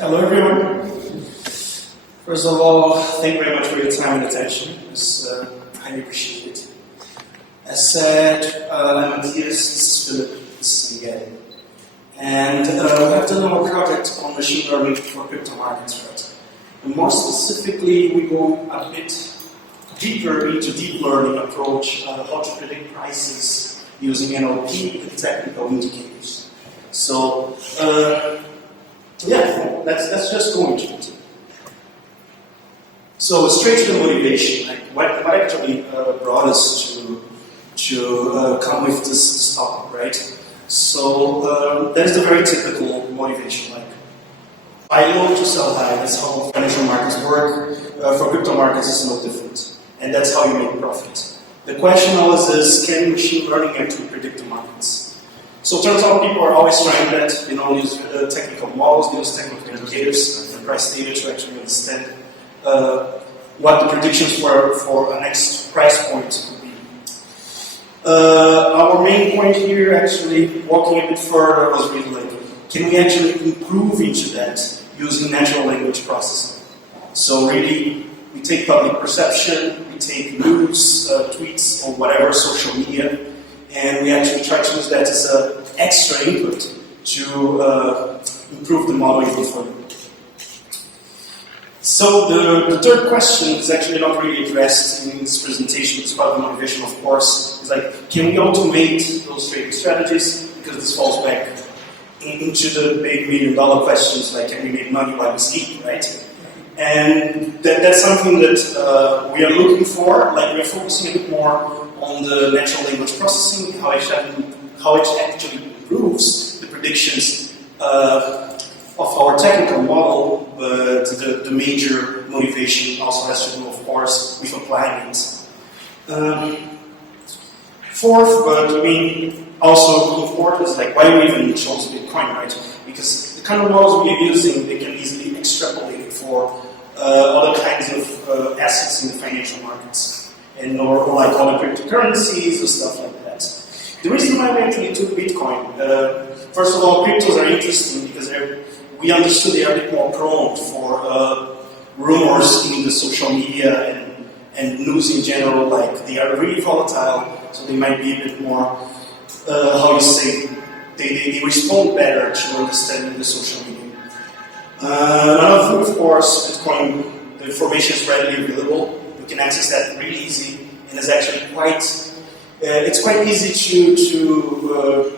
Hello everyone. First of all, thank you very much for your time and attention. It's highly appreciated. As said, I'm Matias, this is Philip, this is Miguel. And we have done our project on machine learning for crypto markets, right? And more specifically, we go a bit deeper into deep learning approach, how to predict prices using NLP and technical indicators. So, yeah, let's just go into it. So straight to the motivation, like what actually brought us to come with this topic, right? So that is the very typical motivation, like buy low to sell high. That's how financial markets work. For crypto markets, it's no different, and that's how you make profit. The question always is, can machine learning actually predict the markets? So it turns out people are always trying that. They don't use technical models, they use technical indicators and price data to actually understand what the predictions for a next price point could be. Our main point here, actually, walking a bit further, was really like, can we actually improve into that using natural language processing? So really, we take public perception, we take news, tweets, or whatever, social media, and we actually try to use that as an extra input to improve the model even further. So the third question is actually not really addressed in this presentation. It's about the motivation, of course. It's like, can we automate those trading strategies? Because this falls back into the big million-dollar questions, like can we make money while we sleep, right? And that's something that we are looking for. Like we are focusing a bit more on the natural language processing, how it actually improves the predictions of our technical model, but the major motivation also has to do, of course, with applying it. Fourth, but I mean, also important is like why we even chose Bitcoin, right? Because the kind of models we are using, they can easily extrapolate for other kinds of assets in the financial markets, and or like other cryptocurrencies or stuff like that. The reason why we actually took Bitcoin, first of all, cryptos are interesting because we understood they are a bit more prone for rumors in the social media and news in general. Like they are really volatile, so they might be a bit more, how you say, they respond better to understanding the social media. Another thing, of course, Bitcoin, the information is readily available. You can access that really easy, and it's actually it's quite easy to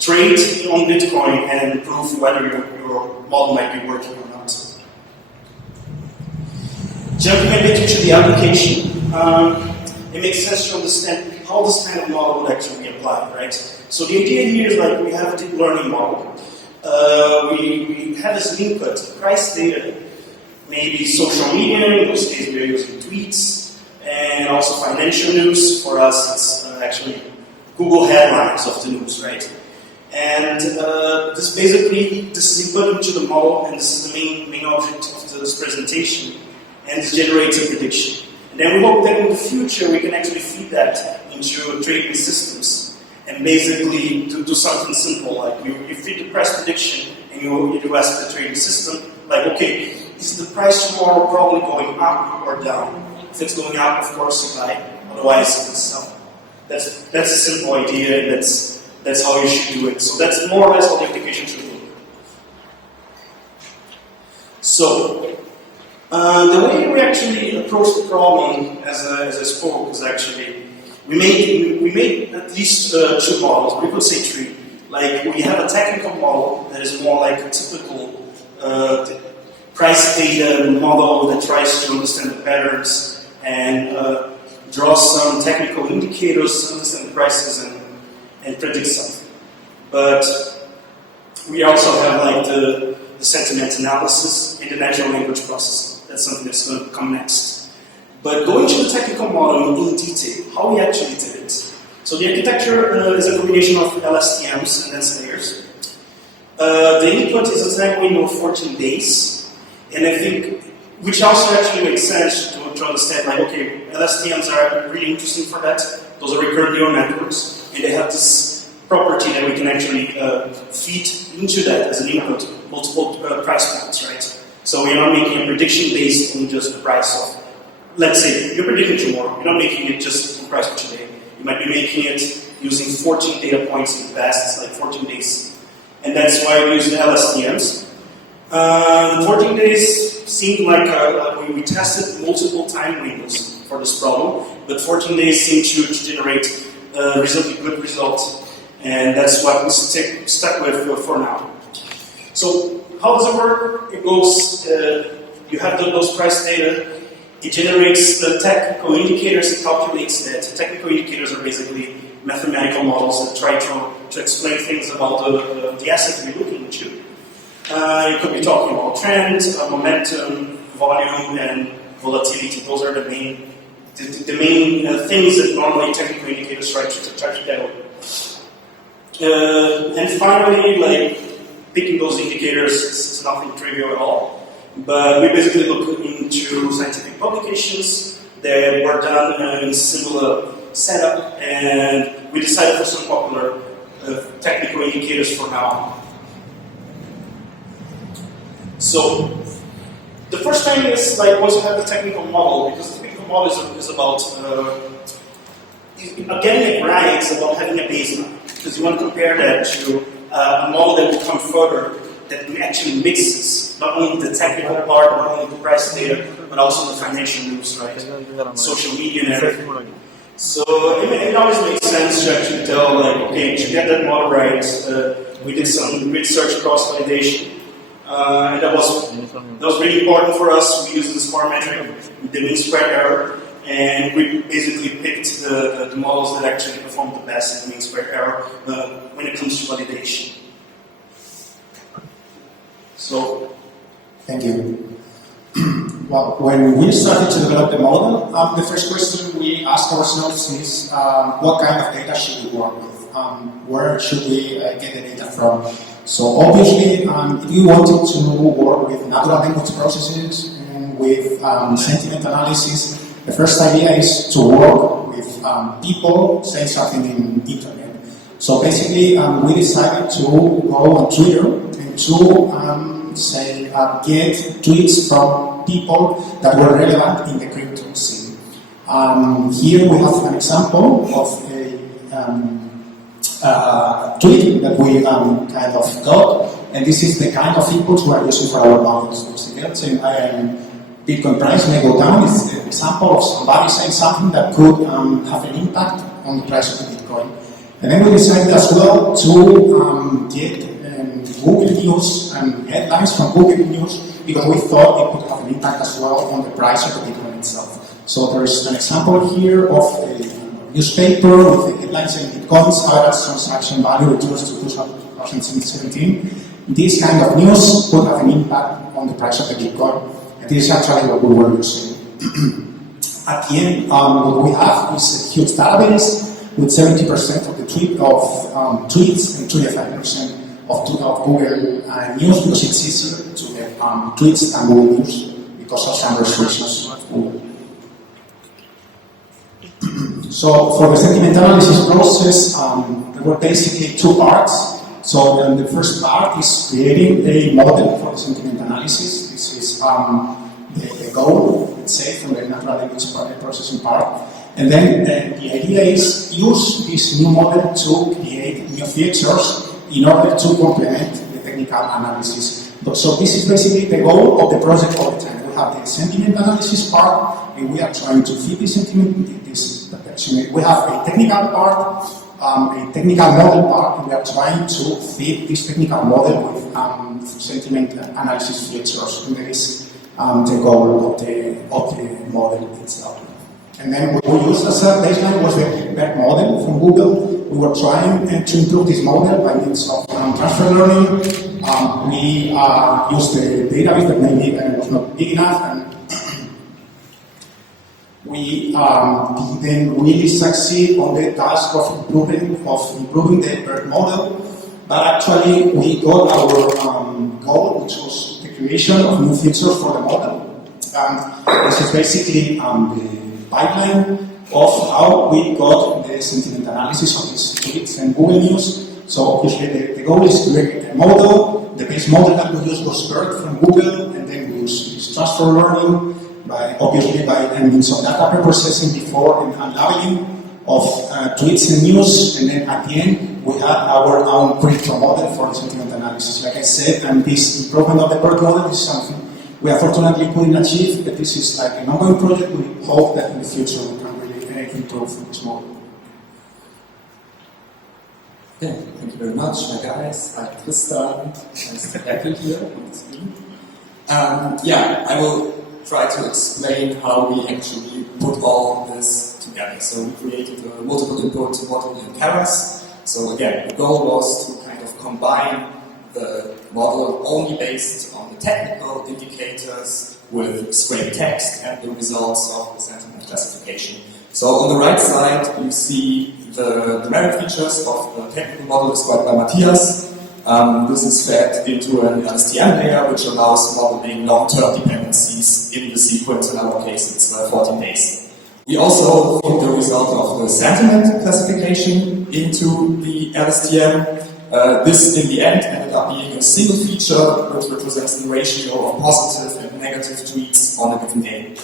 trade on Bitcoin and prove whether your model might be working or not. Jumping a bit into the application, it makes sense to understand how this kind of model would actually be applied, right? So the idea here is like we have a deep learning model. We have as an input price data, maybe social media, in those cases we are using tweets, and also financial news. For us, it's actually Google headlines of the news, right? And this is input into the model, and this is the main object of this presentation, and this generates a prediction. And then we hope that in the future we can actually feed that into trading systems, and basically to do something simple, like you feed the price prediction, and you ask the trading system, like, okay, is the price tomorrow probably going up or down? If it's going up, of course you buy, otherwise it's sell. That's a simple idea, and that's how you should do it. So that's more or less how the application should look. So, the way we actually approach the problem, as I spoke, is actually, we made at least two models, we could say three. Like, we have a technical model that is more like a typical price data model that tries to understand the patterns and draw some technical indicators, understand the prices, and predict something. But we also have like the sentiment analysis and the natural language processing. That's something that's going to come next. But going to the technical model in detail, how we actually did it. So the architecture is a combination of LSTMs and dense layers. The input is a time window of 14 days, and I think, which also actually makes sense to understand, like, okay, LSTMs are really interesting for that. Those are recurrent neural networks, and they have this property that we can actually feed into that as an input, multiple price points, right? So you're not making a prediction based on just the price of, let's say, you're predicting tomorrow. You're not making it just on price for today. You might be making it using 14 data points in the past, like 14 days. And that's why we use the LSTMs. 14 days seemed like we tested multiple time windows for this problem, but 14 days seemed to generate a reasonably good result. And that's what we stuck with for now. So how does it work? It goes, you have those price data, it generates the technical indicators, it calculates that. Technical indicators are basically mathematical models that try to explain things about the asset we're looking into. You could be talking about trends, momentum, volume, and volatility. Those are the main things that normally technical indicators try to deal with. And finally, like picking those indicators is nothing trivial at all. But we basically look into scientific publications that were done in similar setup, and we decided for some popular technical indicators for now. So the first thing is like once you have the technical model, because the technical model is about getting it right. It's about having a baseline, because you want to compare that to a model that will come further, that actually mixes not only the technical part, not only the price data, but also the financial news, right? Social media and everything. So it always makes sense to actually tell, like, okay, to get that model right, we did some research cross-validation, and that was really important for us. We used the score metric, the mean square error, and we basically picked the models that actually perform the best in mean square error when it comes to validation. So, thank you. Well, when we started to develop the model, the first question we asked ourselves is what kind of data should we work with? Where should we get the data from? So obviously, if you wanted to work with natural language processes and with sentiment analysis, the first idea is to work with people saying something in the internet. So basically, we decided to go on Twitter and to get tweets from people that were relevant in the crypto scene. Here we have an example of a tweet that we kind of got, and this is the kind of inputs we are using for our models. Bitcoin price may go down. It's an example of somebody saying something that could have an impact on the price of the Bitcoin. And then we decided as well to get Google News and headlines from Google News, because we thought it could have an impact as well on the price of the Bitcoin itself. So there is an example here of a newspaper with the headlines saying Bitcoin's average transaction value reduced to 2017. This kind of news could have an impact on the price of the Bitcoin. And this is actually what we were using. At the end, what we have is a huge database with 70% of the tweets and 25% of Google News, because it's easier to get tweets than Google News because of some restrictions of Google. So for the sentiment analysis process, there were basically two parts. So the first part is creating a model for the sentiment analysis. This is the goal, let's say, from the natural language processing part. And then the idea is use this new model to create new features in order to complement the technical analysis. So this is basically the goal of the project all the time. We have the sentiment analysis part, and we are trying to fit the sentiment. We have a technical part, a technical model part, and we are trying to fit this technical model with sentiment analysis features. And that is the goal of the model itself. And then what we used as a baseline was the BERT model from Google. We were trying to improve this model by means of transfer learning. We used the database that maybe was not big enough, and we didn't really succeed on the task of improving the BERT model. But actually, we got our goal, which was the creation of new features for the model. This is basically the pipeline of how we got the sentiment analysis of these tweets and Google News. So obviously the goal is to create a model. The base model that we use was BERT from Google, and then we use transfer learning, and means of data preprocessing before and unlabeling of tweets and news, and then at the end we have our own predictor model for the sentiment analysis. Like I said, and this improvement of the BERT model is something we unfortunately couldn't achieve, but this is like an ongoing project. We hope that in the future we can really improve this model. Okay, thank you very much. Hi guys, hi Tristan, nice to have you here on the screen. I will try to explain how we actually put all this together. So we created a multiple input model in Keras. So again, the goal was to kind of combine the model only based on the technical indicators with scraped text and the results of the sentiment classification. So on the right side, you see the numeric features of the technical model described by Matias. This is fed into an LSTM layer, which allows modeling long-term dependencies in the sequence. In our case, it's 14 days. We also put the result of the sentiment classification into the LSTM. This, in the end, ended up being a single feature which represents the ratio of positive and negative tweets on a given day.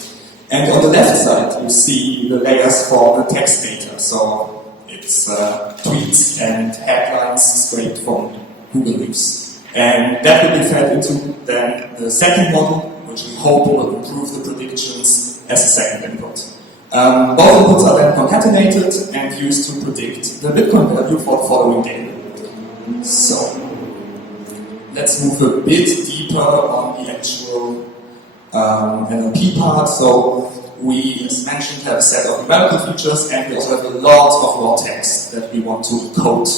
And on the left side, you see the layers for the text data. So it's tweets and headlines straight from Google News. And that will be fed into then the second model, which we hope will improve the predictions as a second input. Both inputs are then concatenated and used to predict the Bitcoin value for the following day. So, let's move a bit deeper on the actual NLP part. So, we, as mentioned, have a set of numerical features, and we also have a lot of raw text that we want to code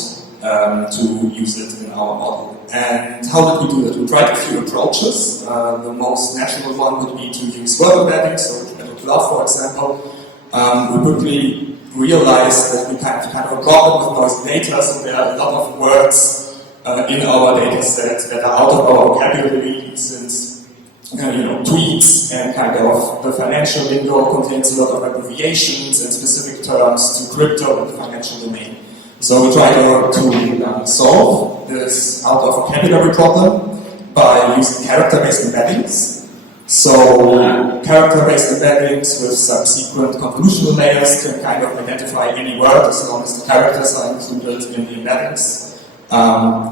to use it in our model. And how did we do that? We tried a few approaches. The most natural one would be to use word embedding, so Cloud, for example. We quickly realized that we kind of a problem with noisy data, so there are a lot of words in our data set that are out of our vocabulary, since tweets and kind of the financial lingo contains a lot of abbreviations and specific terms to crypto and the financial domain. So we try to solve this out of vocabulary problem by using character-based embeddings. So character-based embeddings with subsequent convolutional layers can kind of identify any word as long as the characters are included in the embeddings.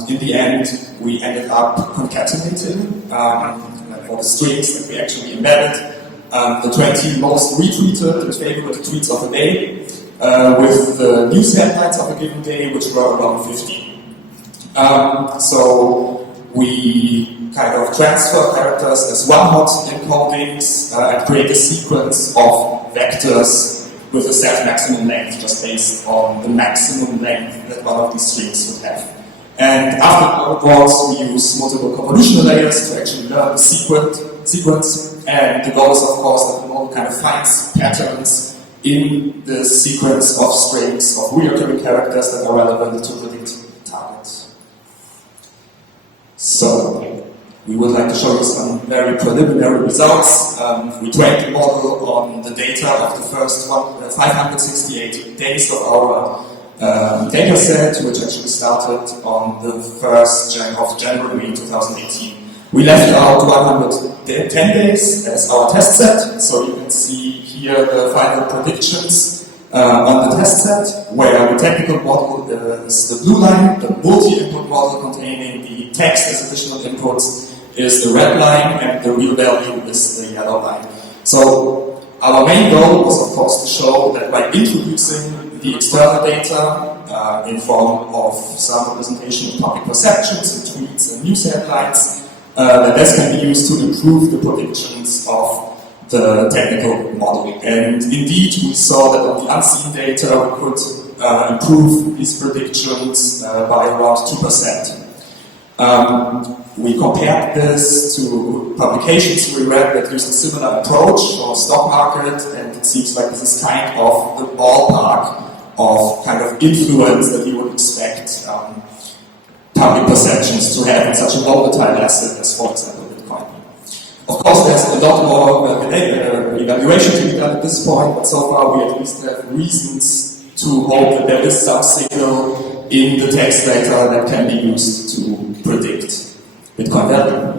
In the end, we ended up concatenating for the strings that we actually embedded the 20 most retweeted and favorite tweets of the day with the news headlines of a given day, which were around 50. So we kind of transfer characters as one-hot encodings and create a sequence of vectors with a set maximum length, just based on the maximum length that one of these strings would have. And afterwards, we use multiple convolutional layers to actually learn the sequence. And the goal is, of course, that the model kind of finds patterns in the sequence of strings of recurring characters that are relevant to predict targets. So, we would like to show you some very preliminary results. We trained the model on the data of the first 568 days of our data set, which actually started on the 1st of January 2018. We left out 110 days as our test set, so you can see here the final predictions on the test set, where the technical model is the blue line, the multi-input model containing the text as additional inputs is the red line, and the real value is the yellow line. So our main goal was, of course, to show that by introducing the external data in form of some representation of public perceptions and tweets and news headlines, that this can be used to improve the predictions of the technical modeling. And indeed, we saw that on the unseen data, we could improve these predictions by around 2%. We compared this to publications we read that used a similar approach for stock market, and it seems like this is kind of the ballpark of kind of influence that you would expect public perceptions to have in such a volatile asset as, for example, Bitcoin. Of course, there's a lot more evaluation to be done at this point, but so far we at least have reasons to hope that there is some signal in the text data that can be used to predict Bitcoin value.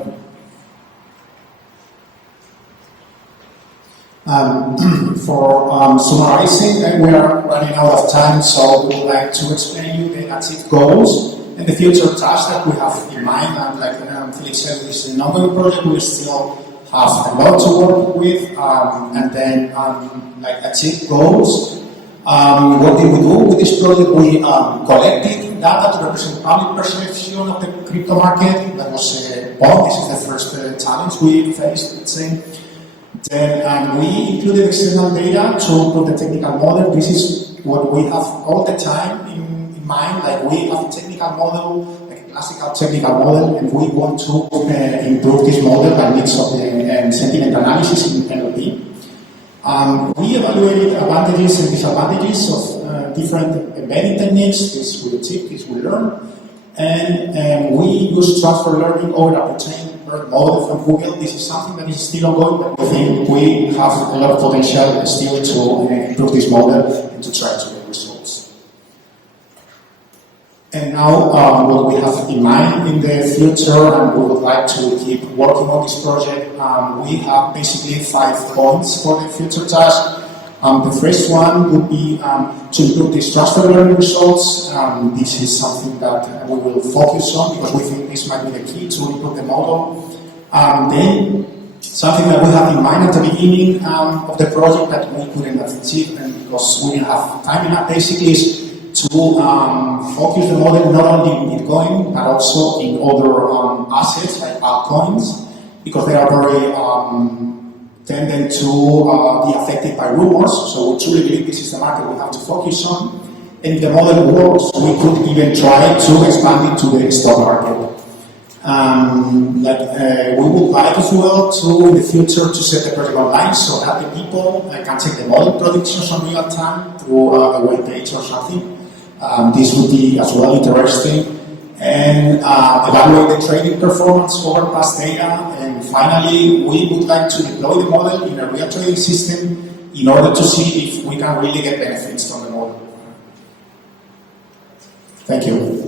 For summarizing, we are running out of time, so we would like to explain you the achieved goals and the future tasks that we have in mind. And like Felix said, this is an ongoing project. We still have a lot to work with, and then like achieve goals. What did we do with this project? We collected data to represent public perception of the crypto market. That was well, this is the first challenge we faced, let's say. Then we included external data to put the technical model. This is what we have all the time in mind. Like we have a technical model, like a classical technical model, and we want to improve this model by mix of the sentiment analysis in NLP. We evaluated advantages and disadvantages of different embedding techniques. This we achieve, this we learn. And we use transfer learning over a pre-trained model from Google. This is something that is still ongoing, but we think we have a lot of potential still to improve this model and to try to get results. And now what we have in mind in the future, and we would like to keep working on this project, we have basically 5 points for the future task. The first one would be to improve these transfer learning results. This is something that we will focus on because we think this might be the key to improve the model. Then, something that we have in mind at the beginning of the project that we couldn't achieve, and because we didn't have time enough, basically is to focus the model not only in Bitcoin but also in other assets like altcoins, because they are very tending to be affected by rumors. So we truly believe this is the market we have to focus on. And if the model works, we could even try to expand it to the stock market. We would like as well to, in the future, to set the project online so that the people can check the model predictions on real time through a web page or something. This would be as well interesting. And evaluate the trading performance over past data. And finally, we would like to deploy the model in a real trading system in order to see if we can really get benefits from the model. Thank you.